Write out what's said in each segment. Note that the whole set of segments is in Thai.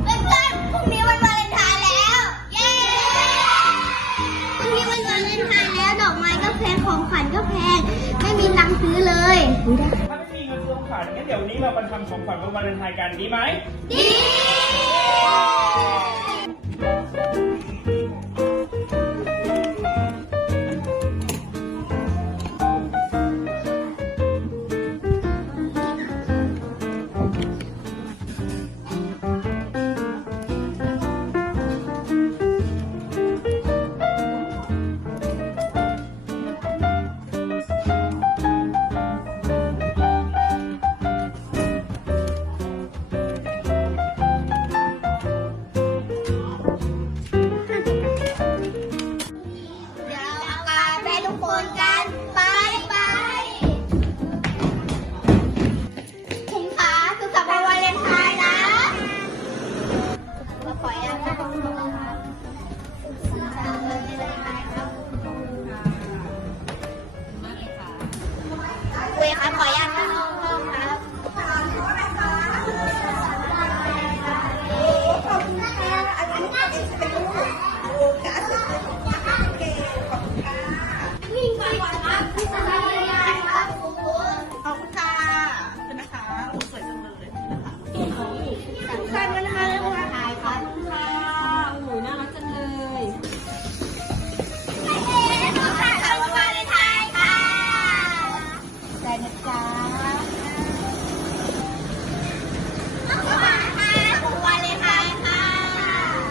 เพื่อนๆพรุ่งนี้วันวาเลนไทน์แล้ว เย้พรุ่งนี้วันวาเลนไทน์แล้วดอกไม้ก็แพงของขวัญก็แพง ไม่มีตังค์ซื้อเลย ถ้าไม่มีเงินซื้อของขวัญงั้นเดี๋ยววันนี้เรามาทำของขวัญวันวาเลนไทน์กันดีไหมดี จ๊ะสุขสันต์วันวาเลนไทน์ค่ะ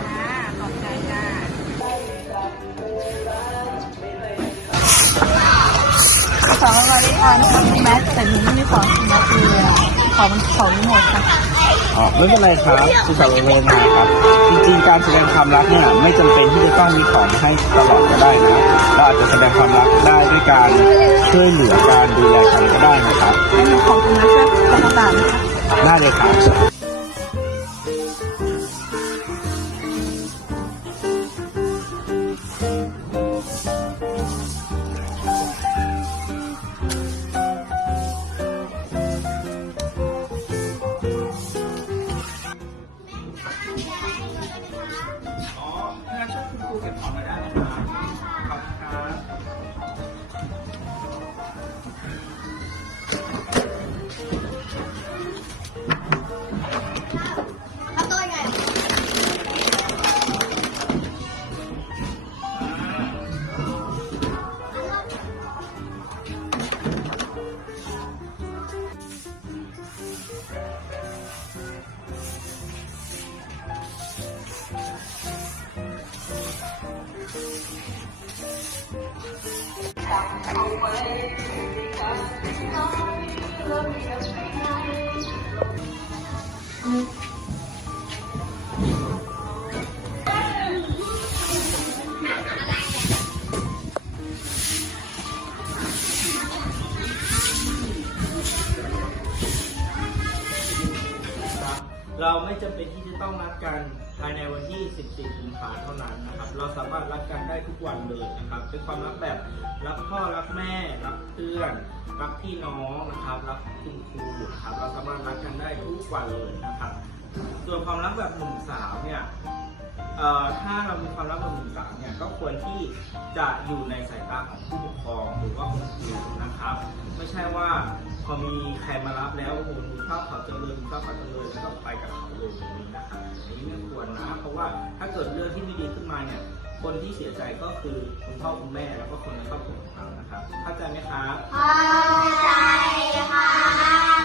ค่ะขอบใจจ้าของวาเลนไทน์นะคะมีแมสแต่หนูไม่มีของแมสเลยอะ ของของหมดค่ะอ๋อไม่เป็นไรครับสุขสันต์วันวาเลนไทน์ครับ จริงๆ การแสดงความรักเนี่ยไม่จำเป็นที่จะต้องมีของให้ตลอดก็ได้นะเราอาจจะแสดงความรักได้ด้วยการช่วยเหลือการดูแลกันก็ได้นะครับให้หนูของคุณนะช่วยกรรมการนะคะได้เลยครับ อ๋อถ้าช่วยคุณครูเก็บของมาได้นะคะขอบคุณครับ Away, because it's not real, because we เราไม่จำเป็นที่จะต้องนัดกันภายในวันที่ 14กุมภาเท่านั้นนะครับ เราสามารถรักกันได้ทุกวันเลยนะครับ เป็นความรักแบบรักพ่อรักแม่ รักเพื่อน รักพี่น้องนะครับ รักคุณครูนะครับ เราสามารถรักกันได้ทุกวันเลยนะครับ ส่วนความรักแบบหนุ่มสาวเนี่ย ถ้าเรามีความรักบบหนุ่มสาวเนี่ยก็ควรที่จะอยู่ในสายตาของผู้ปกครองหรือว่าคุณครูนะครับ ไม่ใช่ว่าพอมีใครมารับแล้วโอ้โหชอบเขาจังเลยชอบเขาจังเลยแล้วก็ไปกับเขาเลยอย่างนี้นะครับอันนี้ไม่ควรนะ เพราะว่าถ้าเกิดเรื่องที่ไม่ดีขึ้นมาเนี่ยคนที่เสียใจก็คือคุณพ่อคุณแม่แล้วก็คนในครอบครัวของเรานะครับเข้าใจไหมครับเข้าใจค่ะ